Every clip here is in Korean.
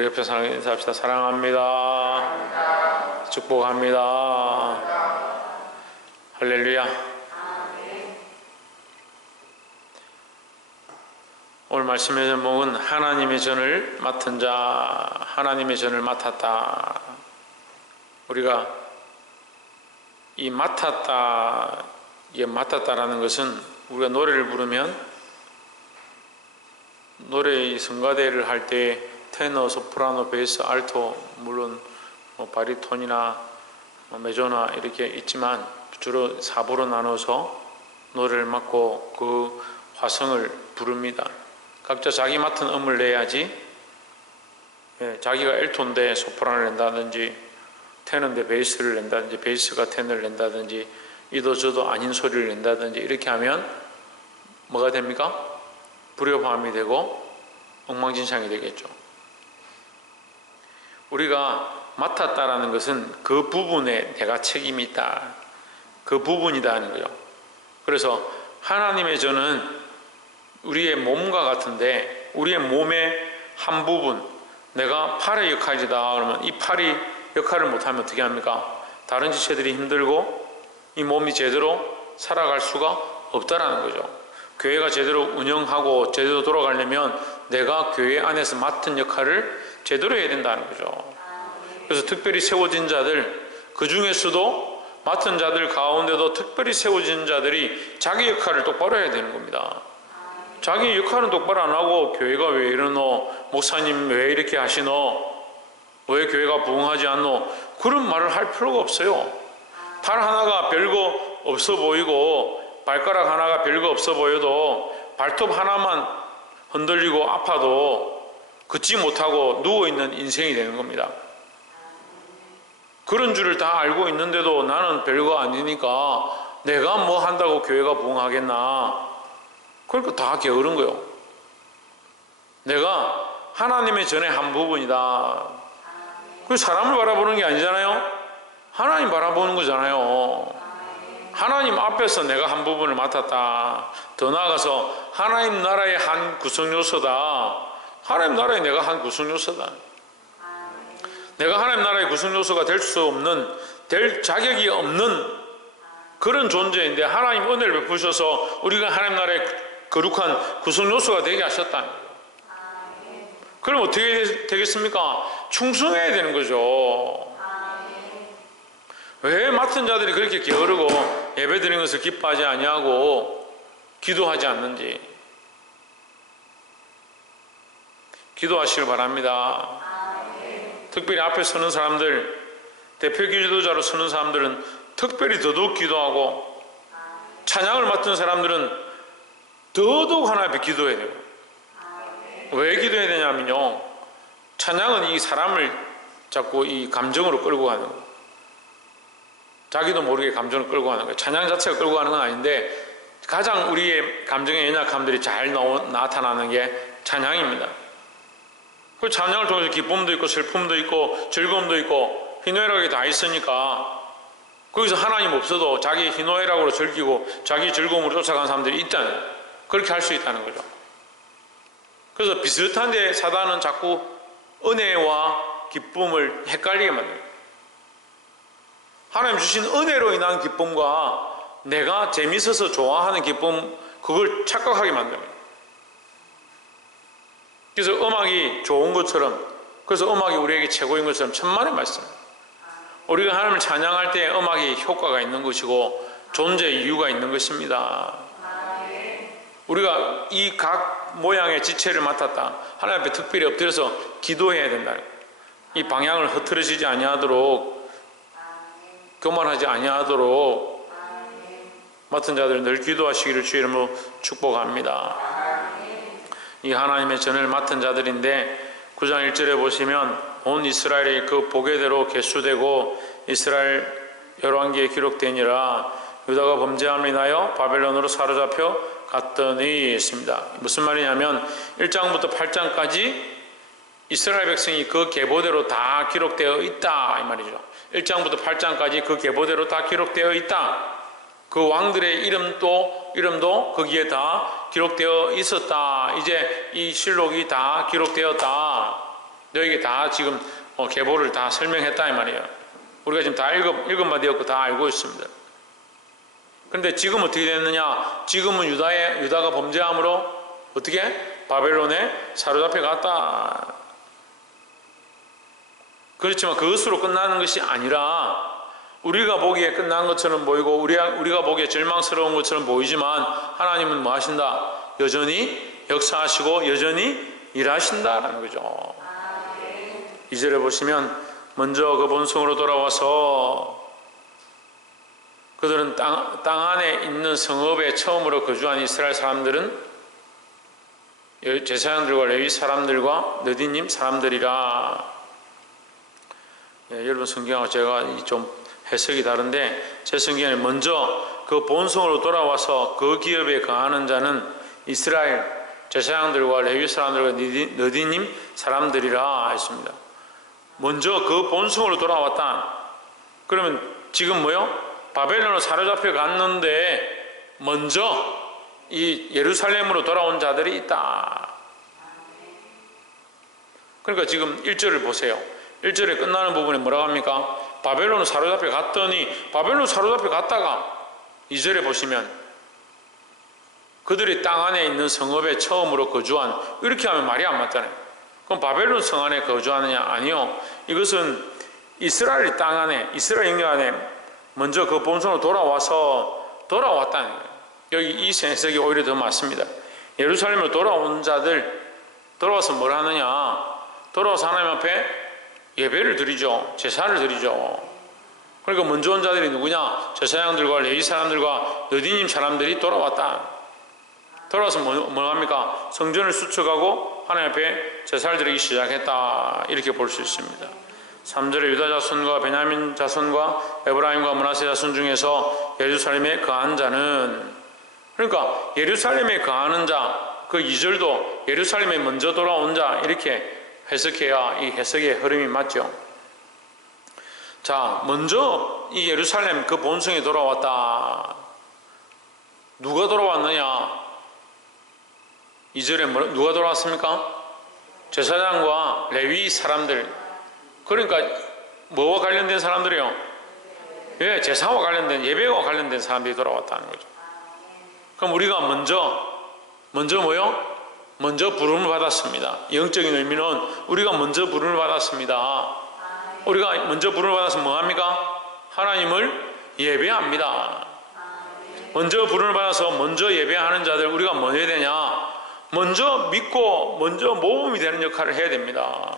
우리 옆에 사랑 인사합시다. 사랑합니다. 축복합니다. 할렐루야. 오늘 말씀의 제목은 하나님의 전을 맡은 자, 하나님의 전을 맡았다. 우리가 이 맡았다, 이게 맡았다라는 것은 우리가 노래를 부르면 노래 성가대를 할 때 테너, 소프라노, 베이스, 알토, 물론 바리톤이나 메조나 이렇게 있지만 주로 4부로 나눠서 노래를 맡고 그 화성을 부릅니다. 각자 자기 맡은 음을 내야지, 자기가 엘토인데 소프라노를 낸다든지 테너인데 베이스를 낸다든지 베이스가 테너를 낸다든지 이도 저도 아닌 소리를 낸다든지 이렇게 하면 뭐가 됩니까? 불협화음이 되고 엉망진창이 되겠죠. 우리가 맡았다라는 것은 그 부분에 내가 책임이 있다, 그 부분이다 하는 거죠. 그래서 하나님의 전은 우리의 몸과 같은데 우리의 몸의 한 부분, 내가 팔의 역할이다 그러면 이 팔이 역할을 못하면 어떻게 합니까? 다른 지체들이 힘들고 이 몸이 제대로 살아갈 수가 없다라는 거죠. 교회가 제대로 운영하고 제대로 돌아가려면 내가 교회 안에서 맡은 역할을 제대로 해야 된다는 거죠. 그래서 특별히 세워진 자들, 그 중에서도 맡은 자들 가운데도 특별히 세워진 자들이 자기 역할을 똑바로 해야 되는 겁니다. 자기 역할은 똑바로 안 하고 교회가 왜 이러노? 목사님 왜 이렇게 하시노? 왜 교회가 부흥하지 않노? 그런 말을 할 필요가 없어요. 팔 하나가 별거 없어 보이고 발가락 하나가 별거 없어 보여도 발톱 하나만 흔들리고 아파도 걷지 못하고 누워있는 인생이 되는 겁니다. 그런 줄을 다 알고 있는데도 나는 별거 아니니까 내가 뭐 한다고 교회가 부흥하겠나? 그러니까 다 게으른 거예요. 내가 하나님의 전의 한 부분이다. 그 사람을 바라보는 게 아니잖아요. 하나님 바라보는 거잖아요. 하나님 앞에서 내가 한 부분을 맡았다. 더 나아가서 하나님 나라의 한 구성 요소다. 하나님 나라의 내가 한 구성 요소다. 내가 하나님 나라의 구성 요소가 될 수 없는, 될 자격이 없는 그런 존재인데 하나님 은혜를 베푸셔서 우리가 하나님 나라의 거룩한 구성 요소가 되게 하셨다. 그럼 어떻게 되겠습니까? 충성해야 되는 거죠. 왜 맡은 자들이 그렇게 게으르고 예배드리는 것을 기뻐하지 아니하고 기도하지 않는지 기도하시길 바랍니다. 특별히 앞에 서는 사람들, 대표 기도자로 서는 사람들은 특별히 더더욱 기도하고 찬양을 맡은 사람들은 더더욱 하나님 앞에 기도해야 돼요. 왜 기도해야 되냐면요, 찬양은 이 사람을 자꾸 이 감정으로 끌고 가는 거예요. 자기도 모르게 감정을 끌고 가는 거예요. 찬양 자체가 끌고 가는 건 아닌데 가장 우리의 감정의 연약함들이 잘 나타나는 게 찬양입니다. 그 찬양을 통해서 기쁨도 있고 슬픔도 있고 즐거움도 있고 희노애락이 다 있으니까 거기서 하나님 없어도 자기 희노애락으로 즐기고 자기 즐거움으로 쫓아가는 사람들이 있다는 거예요. 그렇게 할 수 있다는 거죠. 그래서 비슷한데 사단은 자꾸 은혜와 기쁨을 헷갈리게 만듭니다. 하나님 주신 은혜로 인한 기쁨과 내가 재밌어서 좋아하는 기쁨, 그걸 착각하게 만듭니다. 그래서 음악이 좋은 것처럼, 그래서 음악이 우리에게 최고인 것처럼 천만의 말씀입니다. 우리가 하나님을 찬양할 때 음악이 효과가 있는 것이고 존재의 이유가 있는 것입니다. 우리가 이 각 모양의 지체를 맡았다. 하나님 앞에 특별히 엎드려서 기도해야 된다. 이 방향을 흐트러지지 아니하도록, 교만하지 아니하도록 맡은 자들은 늘 기도하시기를 주의 이름으로 축복합니다. 이 하나님의 전을 맡은 자들인데 9장 1절에 보시면 온 이스라엘이 그 보게대로 계수되고 이스라엘 열왕기에 기록되니라. 유다가 범죄함을 인하여 바벨론으로 사로잡혀 갔더니 있습니다. 무슨 말이냐면 1장부터 8장까지 이스라엘 백성이 그 계보대로 다 기록되어 있다 이 말이죠. 1장부터 8장까지 그 계보대로 다 기록되어 있다. 그 왕들의 이름도 거기에 다 기록되어 있었다. 이제 이 실록이 다 기록되었다. 너에게 다 지금 계보를 다 설명했다 이 말이에요. 우리가 지금 다 읽은바 되었고 다 알고 있습니다. 그런데 지금 어떻게 됐느냐? 지금은 유다가 범죄함으로 어떻게? 바벨론에 사로잡혀 갔다. 그렇지만 그것으로 끝나는 것이 아니라 우리가 보기에 끝난 것처럼 보이고 우리가 보기에 절망스러운 것처럼 보이지만 하나님은 뭐 하신다? 여전히 역사하시고 여전히 일하신다라는 거죠. 2절에 보시면 먼저 그 본성으로 돌아와서 그들은 땅 안에 있는 성읍에 처음으로 거주한 이스라엘 사람들은 제사장들과 레위 사람들과 느디님 사람들이라. 여러분 성경하고 제가 좀 해석이 다른데 제 성경에 먼저 그 본성으로 돌아와서 그 기업에 거하는 자는 이스라엘 제사장들과 레위 사람들과 느디님 사람들이라 했습니다. 먼저 그 본성으로 돌아왔다. 그러면 지금 뭐요? 바벨론으로 사로잡혀 갔는데 먼저 이 예루살렘으로 돌아온 자들이 있다. 그러니까 지금 1절을 보세요. 1절에 끝나는 부분에 뭐라고 합니까? 바벨론으로 사로잡혀 갔더니 바벨론으로 사로잡혀 갔다가 2절에 보시면 그들이 땅 안에 있는 성읍에 처음으로 거주한, 이렇게 하면 말이 안 맞잖아요. 그럼 바벨론 성 안에 거주하느냐? 아니요. 이것은 이스라엘 땅 안에, 이스라엘 영역 안에 먼저 그 본성으로 돌아왔다는 거예요. 여기 이 해석이 오히려 더 맞습니다. 예루살렘으로 돌아온 자들, 돌아와서 뭘 하느냐? 돌아와서 하나님 앞에 예배를 드리죠. 제사를 드리죠. 그러니까 먼저 온 자들이 누구냐? 제사장들과 레위 사람들과 느디님 사람들이 돌아왔다. 돌아와서 뭐 합니까? 성전을 수축하고 하나님 앞에 제사를 드리기 시작했다. 이렇게 볼 수 있습니다. 3절에 유다 자손과 베냐민 자손과 에브라임과 므낫세 자손 중에서 예루살렘에 거한 자는, 그러니까 예루살렘에 거하는 자, 그 2절도 예루살렘에 먼저 돌아온 자, 이렇게 해석해야 이 해석의 흐름이 맞죠. 자, 먼저 이 예루살렘 그 본성에 돌아왔다. 누가 돌아왔느냐? 2절에 누가 돌아왔습니까? 제사장과 레위 사람들. 그러니까 뭐와 관련된 사람들이요? 예, 제사와 관련된, 예배와 관련된 사람들이 돌아왔다는 거죠. 그럼 우리가 먼저 뭐요? 먼저 부름을 받았습니다. 영적인 의미는 우리가 먼저 부름을 받았습니다. 우리가 먼저 부름을 받아서 뭐합니까? 하나님을 예배합니다. 먼저 부름을 받아서 먼저 예배하는 자들, 우리가 뭐 해야 되냐? 먼저 믿고 먼저 모범이 되는 역할을 해야 됩니다.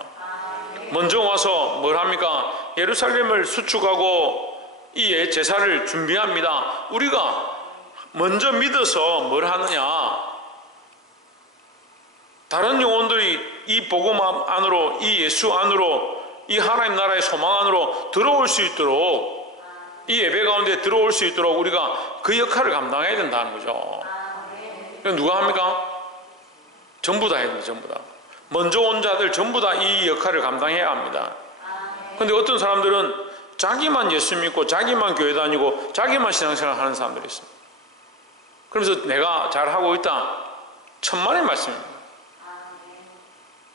먼저 와서 뭘 합니까? 예루살렘을 수축하고 이 제사를 준비합니다. 우리가 먼저 믿어서 뭘 하느냐? 다른 영혼들이 이 복음 안으로, 이 예수 안으로, 이 하나님 나라의 소망 안으로 들어올 수 있도록, 이 예배 가운데 들어올 수 있도록 우리가 그 역할을 감당해야 된다는 거죠. 누가 합니까? 전부 다 해야 됩니다. 전부 다. 먼저 온 자들 전부 다 이 역할을 감당해야 합니다. 그런데 어떤 사람들은 자기만 예수 믿고 자기만 교회 다니고 자기만 신앙생활 하는 사람들이 있습니다. 그래서 내가 잘하고 있다. 천만의 말씀입니다.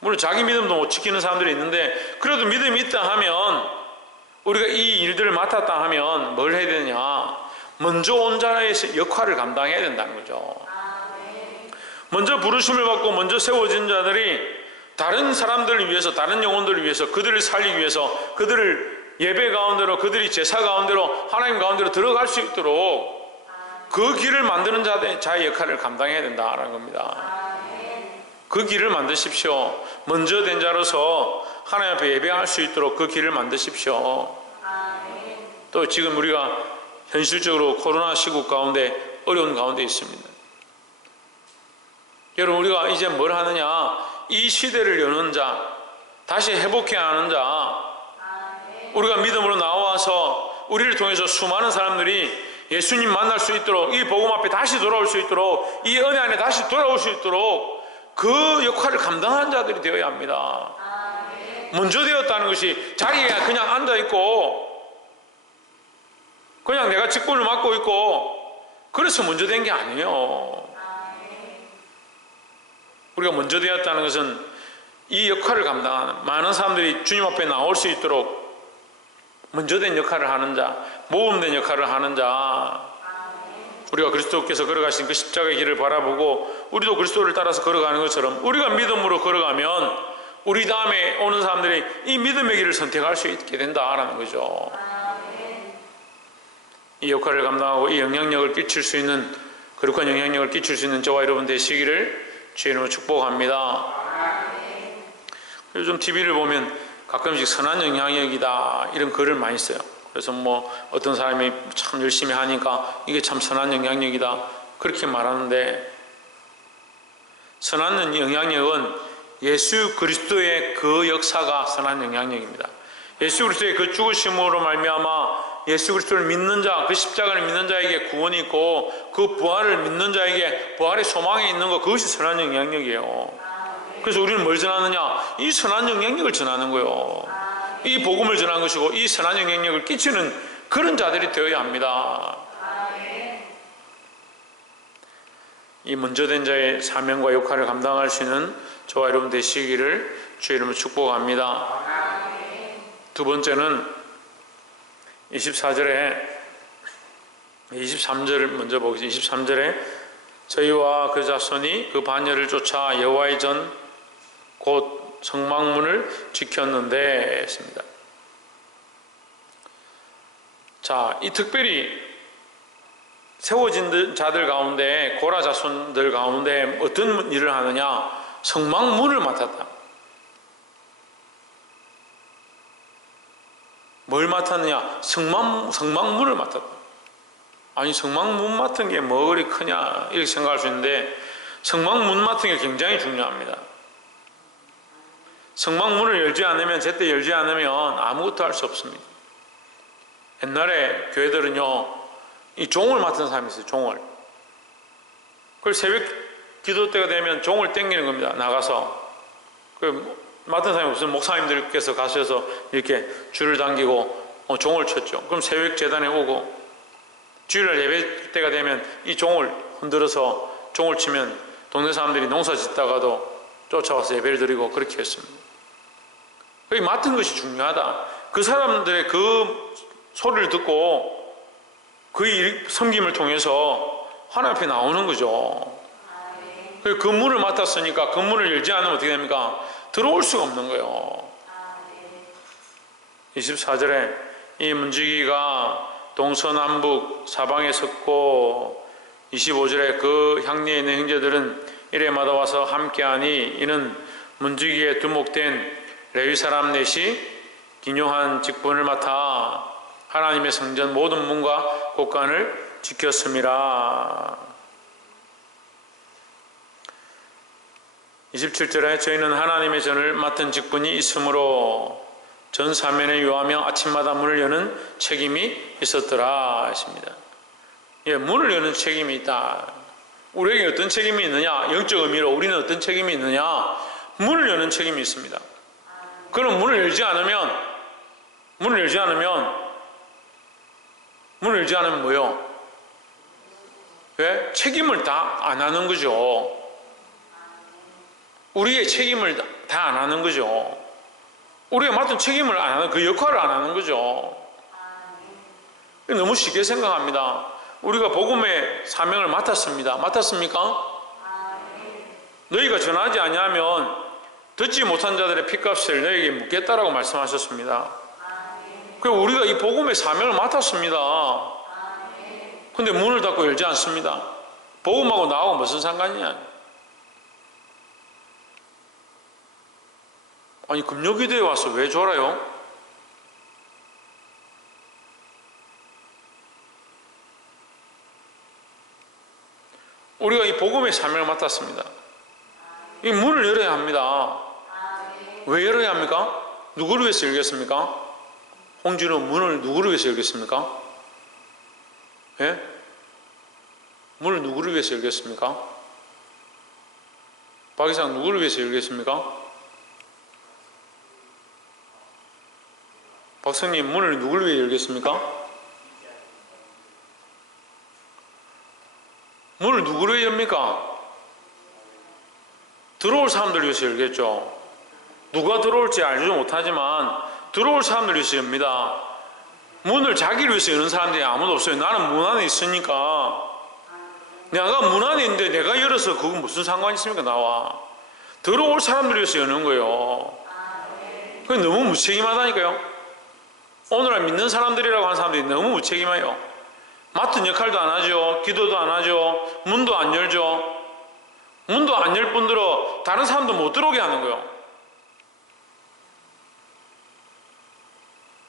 물론 자기 믿음도 못 지키는 사람들이 있는데 그래도 믿음이 있다 하면, 우리가 이 일들을 맡았다 하면 뭘 해야 되느냐? 먼저 온 자의 역할을 감당해야 된다는 거죠. 먼저 부르심을 받고 먼저 세워진 자들이 다른 사람들을 위해서, 다른 영혼들을 위해서, 그들을 살리기 위해서, 그들을 예배 가운데로, 그들이 제사 가운데로, 하나님 가운데로 들어갈 수 있도록 그 길을 만드는 자의 역할을 감당해야 된다는 겁니다. 그 길을 만드십시오. 먼저 된 자로서 하나님 앞에 예배할 수 있도록 그 길을 만드십시오. 또 지금 우리가 현실적으로 코로나 시국 가운데 어려운 가운데 있습니다. 여러분, 우리가 이제 뭘 하느냐? 이 시대를 여는 자, 다시 회복해야 하는 자, 우리가 믿음으로 나와서 우리를 통해서 수많은 사람들이 예수님 만날 수 있도록, 이 복음 앞에 다시 돌아올 수 있도록, 이 은혜 안에 다시 돌아올 수 있도록 그 역할을 감당하는 자들이 되어야 합니다. 먼저 되었다는 것이 자기가 그냥 앉아있고 그냥 내가 직분을 맡고 있고 그래서 먼저 된 게 아니에요. 우리가 먼저 되었다는 것은 이 역할을 감당하는, 많은 사람들이 주님 앞에 나올 수 있도록 먼저 된 역할을 하는 자, 모범된 역할을 하는 자, 우리가 그리스도께서 걸어가신 그 십자가의 길을 바라보고 우리도 그리스도를 따라서 걸어가는 것처럼 우리가 믿음으로 걸어가면 우리 다음에 오는 사람들이 이 믿음의 길을 선택할 수 있게 된다라는 거죠. 이 역할을 감당하고 이 영향력을 끼칠 수 있는, 거룩한 영향력을 끼칠 수 있는 저와 여러분 되시기를 주의 이름으로 축복합니다. 요즘 TV를 보면 가끔씩 선한 영향력이다 이런 글을 많이 써요. 그래서 뭐 어떤 사람이 참 열심히 하니까 이게 참 선한 영향력이다 그렇게 말하는데, 선한 영향력은 예수 그리스도의 그 역사가 선한 영향력입니다. 예수 그리스도의 그 죽으심으로 말미암아 예수 그리스도를 믿는 자, 그 십자가를 믿는 자에게 구원이 있고 그 부활을 믿는 자에게 부활의 소망이 있는 것, 그것이 선한 영향력이에요. 그래서 우리는 뭘 전하느냐? 이 선한 영향력을 전하는 거예요. 이 복음을 전하는 것이고 이 선한 영향력을 끼치는 그런 자들이 되어야 합니다. 이 먼저 된 자의 사명과 역할을 감당할 수 있는 저와 여러분 되시기를 주의 이름으로 축복합니다. 두 번째는 23절을 먼저 보겠습니다. 23절에 저희와 그 자손이 그 반열을 쫓아 여호와의 전 곧 성막문을 지켰는데 했습니다. 자, 이 특별히 세워진 자들 가운데, 고라 자손들 가운데 어떤 일을 하느냐? 성막문을 맡았다. 뭘 맡았느냐? 성막문을 맡았다. 아니, 성막문 맡은 게 뭐 그리 크냐 이렇게 생각할 수 있는데, 성막문 맡은 게 굉장히 중요합니다. 성막문을 열지 않으면, 제때 열지 않으면 아무것도 할 수 없습니다. 옛날에 교회들은요, 이 종을 맡은 사람이 있어요. 종을. 그걸 새벽 기도 때가 되면 종을 땡기는 겁니다. 나가서. 맡은 사람이 없으면 목사님들께서 가셔서 이렇게 줄을 당기고 종을 쳤죠. 그럼 새벽 재단에 오고, 주일날 예배 때가 되면 이 종을 흔들어서 종을 치면 동네 사람들이 농사 짓다가도 쫓아와서 예배를 드리고 그렇게 했습니다. 그 맡은 것이 중요하다. 그 사람들의 그 소리를 듣고 그 섬김을 통해서 하나님 앞에 나오는 거죠. 그 문을 맡았으니까 그 문을 열지 않으면 어떻게 됩니까? 들어올 수가 없는 거예요. 24절에 이 문지기가 동서남북 사방에 섰고, 25절에 그 향리에 있는 형제들은 이래마다 와서 함께하니 이는 문지기에 두목된 레위 사람 넷이 기묘한 직분을 맡아 하나님의 성전 모든 문과 곳간을 지켰음이라. 27절에 저희는 하나님의 전을 맡은 직분이 있으므로 전 사면에 요하며 아침마다 문을 여는 책임이 있었더라 하십니다. 예, 문을 여는 책임이 있다. 우리에게 어떤 책임이 있느냐? 영적 의미로 우리는 어떤 책임이 있느냐? 문을 여는 책임이 있습니다. 그럼 문을 열지 않으면 뭐요? 왜? 책임을 다 안 하는 거죠. 우리의 책임을 다 안 하는 거죠. 우리가 맡은 책임을 안 하는, 그 역할을 안 하는 거죠. 너무 쉽게 생각합니다. 우리가 복음의 사명을 맡았습니다. 맡았습니까? 너희가 전하지 아니하면 듣지 못한 자들의 핏값을 너희에게 묻겠다라고 말씀하셨습니다. 그리고 우리가 이 복음의 사명을 맡았습니다. 근데 문을 닫고 열지 않습니다. 복음하고 나하고 무슨 상관이냐? 아니, 금요기도에 와서 왜 졸아요? 우리가 이 복음의 사명을 맡았습니다. 이 문을 열어야 합니다. 왜 열어야 합니까? 누구를 위해서 열겠습니까? 홍진호 문을 누구를 위해서 열겠습니까? 예? 문을 누구를 위해서 열겠습니까? 박 이상 누구를 위해서 열겠습니까? 박사님 문을 누구를 위해 열겠습니까? 문을 누구를 위해 엽니까? 들어올 사람들 위해서 열겠죠. 누가 들어올지 알지 못하지만 들어올 사람들 위해서 엽니다. 문을 자기를 위해서 여는 사람들이 아무도 없어요. 나는 문 안에 있으니까. 내가 문 안에 있는데 내가 열어서 그건 무슨 상관이 있습니까? 나와. 들어올 사람들 위해서 여는 거예요. 그게 너무 무책임하다니까요. 오늘날 믿는 사람들이라고 하는 사람들이 너무 무책임해요. 맡은 역할도 안 하죠. 기도도 안 하죠. 문도 안 열죠. 문도 안 열 뿐더러 다른 사람도 못 들어오게 하는 거예요.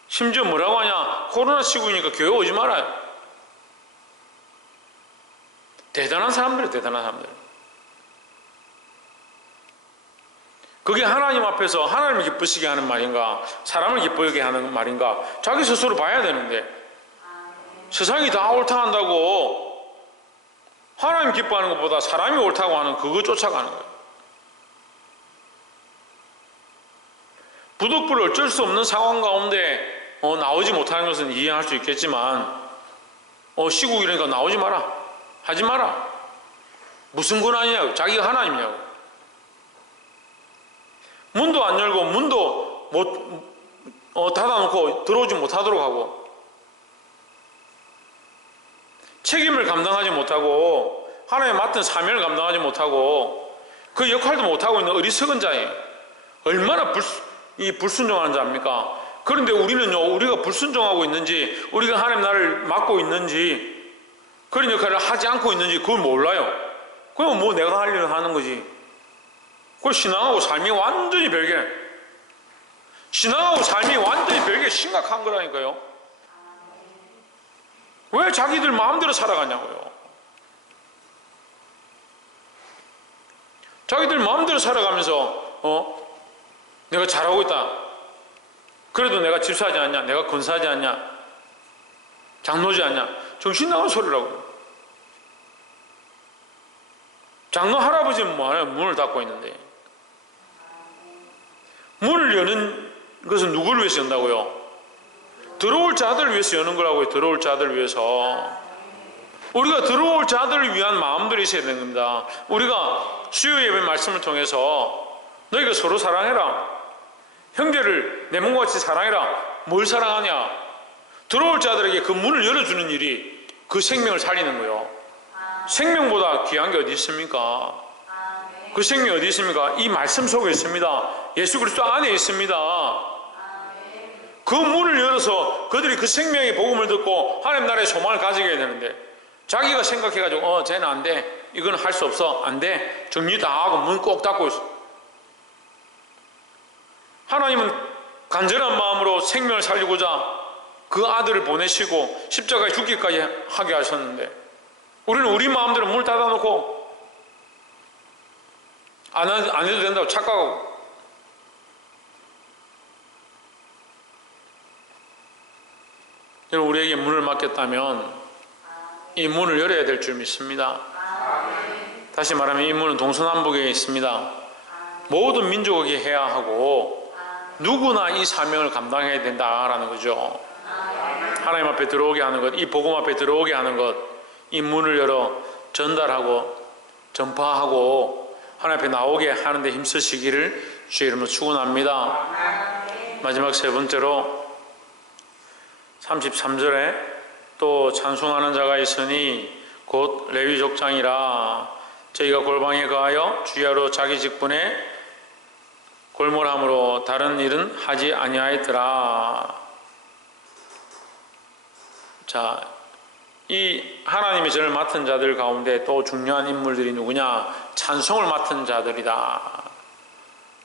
심지어 뭐라고 하냐? 코로나 시국이니까 교회 오지 말아요. 대단한 사람들이에요. 대단한 사람들. 그게 하나님 앞에서 하나님을 기쁘시게 하는 말인가, 사람을 기쁘게 하는 말인가, 자기 스스로 봐야 되는데 세상이 다 옳다 한다고 하나님 기뻐하는 것보다 사람이 옳다고 하는 그거 쫓아가는 거예요. 부득불 어쩔 수 없는 상황 가운데 나오지 못하는 것은 이해할 수 있겠지만 시국이니까 나오지 마라, 하지 마라. 무슨 권한이냐고. 자기가 하나님이냐고. 문도 안 열고 문도 못 닫아놓고 들어오지 못하도록 하고, 책임을 감당하지 못하고 하나님 맡은 사명을 감당하지 못하고 그 역할도 못하고 있는 어리석은 자예요. 얼마나 불순종하는 자입니까? 그런데 우리는요, 우리가 불순종하고 있는지, 우리가 하나님 나를 맡고 있는지, 그런 역할을 하지 않고 있는지 그걸 몰라요. 그럼 뭐 내가 하려고 하는 거지. 그 신앙하고 삶이 완전히 별개. 신앙하고 삶이 완전히 별개 심각한 거라니까요. 왜 자기들 마음대로 살아가냐고요. 자기들 마음대로 살아가면서 내가 잘하고 있다. 그래도 내가 집사하지 않냐, 내가 권사하지 않냐, 장로지 않냐, 정신 나간 소리라고요. 장로 할아버지는 뭐하냐, 문을 닫고 있는데. 문을 여는 것은 누구를 위해서 연다고요? 들어올 자들을 위해서 여는 거라고요. 들어올 자들을 위해서. 우리가 들어올 자들을 위한 마음들이 있어야 되는 겁니다. 우리가 수요 예배 말씀을 통해서 너희가 서로 사랑해라, 형제를 내 몸과 같이 사랑해라. 뭘 사랑하냐? 들어올 자들에게 그 문을 열어주는 일이 그 생명을 살리는 거예요. 생명보다 귀한 게 어디 있습니까? 그 생명이 어디 있습니까? 이 말씀 속에 있습니다. 예수 그리스도 안에 있습니다. 그 문을 열어서 그들이 그 생명의 복음을 듣고 하나님 나라의 소망을 가지게 해야 되는데, 자기가 생각해가지고 쟤는 안 돼, 이건 할 수 없어, 안 돼, 정리 다 하고 문 꼭 닫고 있어. 하나님은 간절한 마음으로 생명을 살리고자 그 아들을 보내시고 십자가에 죽기까지 하게 하셨는데, 우리는 우리 마음대로 문을 닫아놓고 안 해도 된다고 착각하고, 여러분, 우리에게 문을 맡겼다면 이 문을 열어야 될 줄 믿습니다. 다시 말하면 이 문은 동서남북에 있습니다. 모든 민족에게 해야 하고 누구나 이 사명을 감당해야 된다라는 거죠. 하나님 앞에 들어오게 하는 것, 이 복음 앞에 들어오게 하는 것, 이 문을 열어 전달하고 전파하고 하나님 앞에 나오게 하는 데 힘쓰시기를 주의 이름으로 축원합니다. 마지막 세 번째로 33절에 또 찬송하는 자가 있으니 곧 레위 족장이라 저희가 골방에 거하여 주야로 자기 직분에 골몰함으로 다른 일은 하지 아니하였더라. 자, 이 하나님의 전을 맡은 자들 가운데 또 중요한 인물들이 누구냐? 찬송을 맡은 자들이다.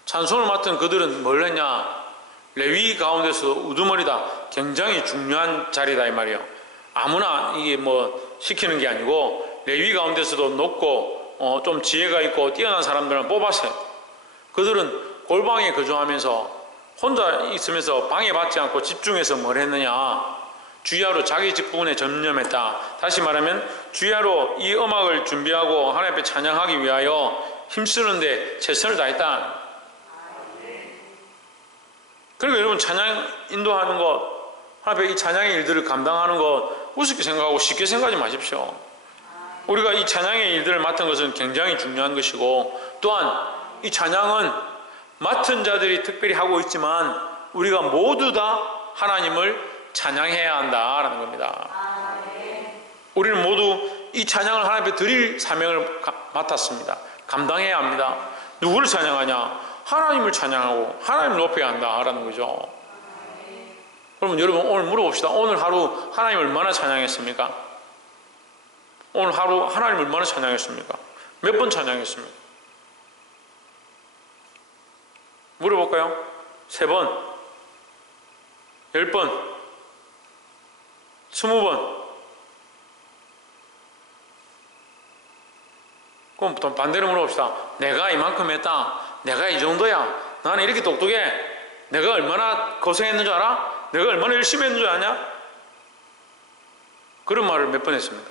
찬송을 맡은 그들은 뭘 했냐? 레위 가운데서 우두머리다. 굉장히 중요한 자리다 이 말이에요. 아무나 이게 뭐 시키는 게 아니고 레위 가운데서도 높고 좀 지혜가 있고 뛰어난 사람들만 뽑았어요. 그들은 골방에 거주하면서 혼자 있으면서 방해받지 않고 집중해서 뭘 했느냐? 주야로 자기 직분에 전념했다. 다시 말하면 주야로 이 음악을 준비하고 하나님 앞에 찬양하기 위하여 힘쓰는데 최선을 다했다. 그리고 여러분, 찬양 인도하는 것, 하나님 앞에 이 찬양의 일들을 감당하는 것 우습게 생각하고 쉽게 생각하지 마십시오. 우리가 이 찬양의 일들을 맡은 것은 굉장히 중요한 것이고, 또한 이 찬양은 맡은 자들이 특별히 하고 있지만 우리가 모두 다 하나님을 찬양해야 한다라는 겁니다. 우리는 모두 이 찬양을 하나님 앞에 드릴 사명을 맡았습니다. 감당해야 합니다. 누구를 찬양하냐? 하나님을 찬양하고 하나님을 높여야 한다라는 거죠. 그러면 여러분 오늘 물어봅시다. 오늘 하루 하나님 얼마나 찬양했습니까? 오늘 하루 하나님 얼마나 찬양했습니까? 몇 번 찬양했습니까? 물어볼까요? 3번, 10번, 20번. 그럼 또 반대로 물어봅시다. 내가 이만큼 했다. 내가 이 정도야. 나는 이렇게 똑똑해. 내가 얼마나 고생했는 줄 알아? 내가 얼마나 열심히 했는 줄 아냐? 그런 말을 몇 번 했습니까?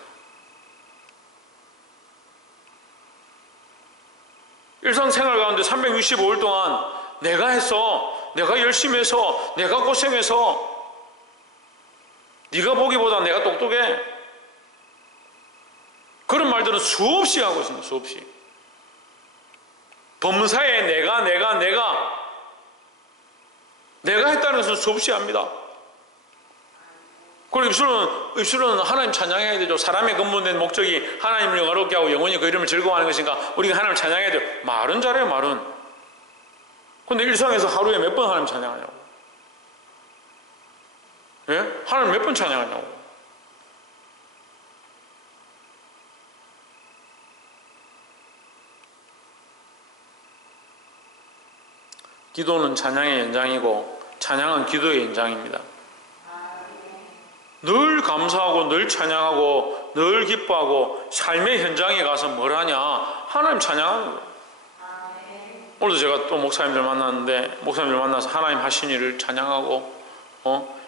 일상생활 가운데 365일 동안 내가 했어. 내가 열심히 해서. 내가 고생해서. 네가 보기보다 내가 똑똑해. 그런 말들은 수없이 하고 있습니다. 수없이. 범사에 내가 했다는 것은 수없이 합니다. 그리고 입술로는 하나님 찬양해야 되죠. 사람의 근본된 목적이 하나님을 영화롭게 하고 영원히 그 이름을 즐거워하는 것인가? 우리가 하나님을 찬양해야 돼요. 말은 잘해요. 말은. 근데 일상에서 하루에 몇 번 하나님 찬양하냐고. 예? 하나님 몇 번 찬양하냐고. 기도는 찬양의 연장이고 찬양은 기도의 연장입니다. 늘 감사하고 늘 찬양하고 늘 기뻐하고 삶의 현장에 가서 뭘 하냐? 하나님 찬양하는 거예요. 오늘도 제가 또 목사님들 만났는데 목사님들 만나서 하나님 하신 일을 찬양하고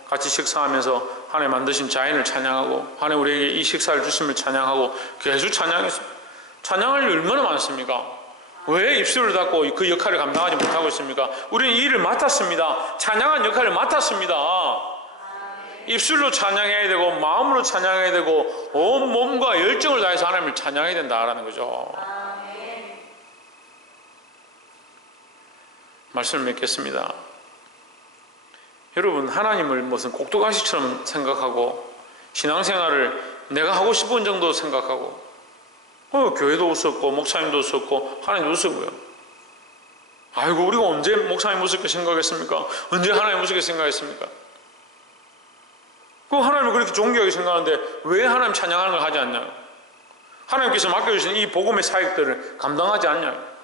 같이 식사하면서 하나님 만드신 자연을 찬양하고 하나님 우리에게 이 식사를 주심을 찬양하고 계속 찬양했습니다. 찬양할 일 얼마나 많습니까? 왜 입술을 닫고 그 역할을 감당하지 못하고 있습니까? 우리는 이 일을 맡았습니다. 찬양한 역할을 맡았습니다. 입술로 찬양해야 되고 마음으로 찬양해야 되고 온 몸과 열정을 다해서 하나님을 찬양해야 된다라는 거죠. 말씀을 맺겠습니다. 여러분 하나님을 무슨 꼭두가시처럼 생각하고 신앙생활을 내가 하고 싶은 정도 생각하고 교회도 웃었고 목사님도 웃었고 하나님도 웃었고요. 아이고 우리가 언제 목사님 웃을게 생각했습니까? 언제 하나님 웃을게 생각했습니까? 그 하나님을 그렇게 존귀하게 생각하는데 왜 하나님 찬양하는 걸 하지 않냐? 하나님께서 맡겨주신 이 복음의 사역들을 감당하지 않냐?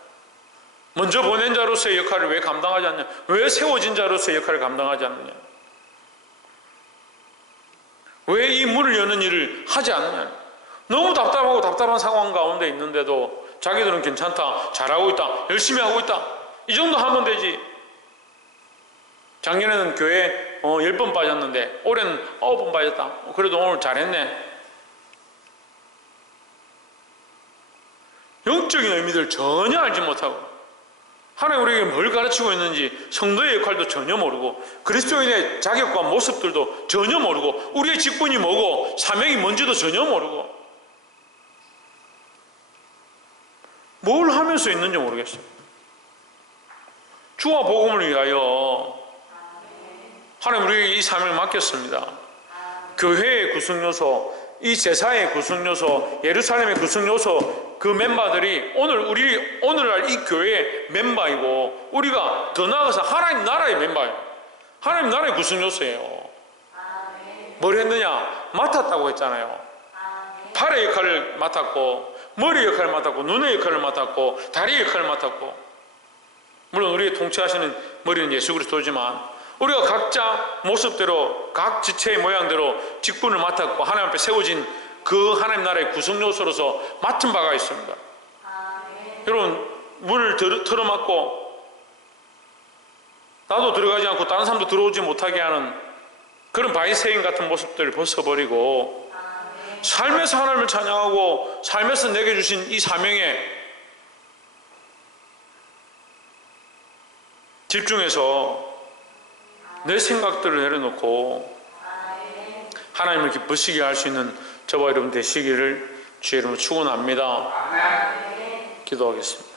먼저 보낸 자로서의 역할을 왜 감당하지 않냐? 왜 세워진 자로서의 역할을 감당하지 않느냐? 왜 이 문을 여는 일을 하지 않느냐? 너무 답답하고 답답한 상황 가운데 있는데도 자기들은 괜찮다, 잘하고 있다, 열심히 하고 있다 이 정도 하면 되지. 작년에는 교회 10번 빠졌는데 올해는 9번 빠졌다. 그래도 오늘 잘했네. 영적인 의미들 전혀 알지 못하고 하나님 우리에게 뭘 가르치고 있는지 성도의 역할도 전혀 모르고 그리스도인의 자격과 모습들도 전혀 모르고 우리의 직분이 뭐고 사명이 뭔지도 전혀 모르고 뭘 하면서 있는지 모르겠어요. 주와 복음을 위하여 하나님 우리에게 이 사명을 맡겼습니다. 교회의 구성요소, 이 제사의 구성요소, 예루살렘의 구성요소 그 멤버들이 오늘날 이 교회의 멤버이고 우리가 더 나아가서 하나님 나라의 멤버예요. 하나님 나라의 구성요소예요. 뭘 했느냐? 맡았다고 했잖아요. 팔의 역할을 맡았고 머리 역할을 맡았고 눈의 역할을 맡았고 다리의 역할을 맡았고 물론 우리의 통치하시는 머리는 예수 그리스도지만 우리가 각자 모습대로 각 지체의 모양대로 직분을 맡았고 하나님 앞에 세워진 그 하나님 나라의 구성요소로서 맡은 바가 있습니다. 여러분 문을 틀어막고 나도 들어가지 않고 다른 사람도 들어오지 못하게 하는 그런 바리새인 같은 모습들을 벗어버리고 삶에서 하나님을 찬양하고 삶에서 내게 주신 이 사명에 집중해서 내 생각들을 내려놓고 하나님을 기쁘시게 할 수 있는 저와 여러분 되시기를 주의 이름으로 축원합니다. 기도하겠습니다.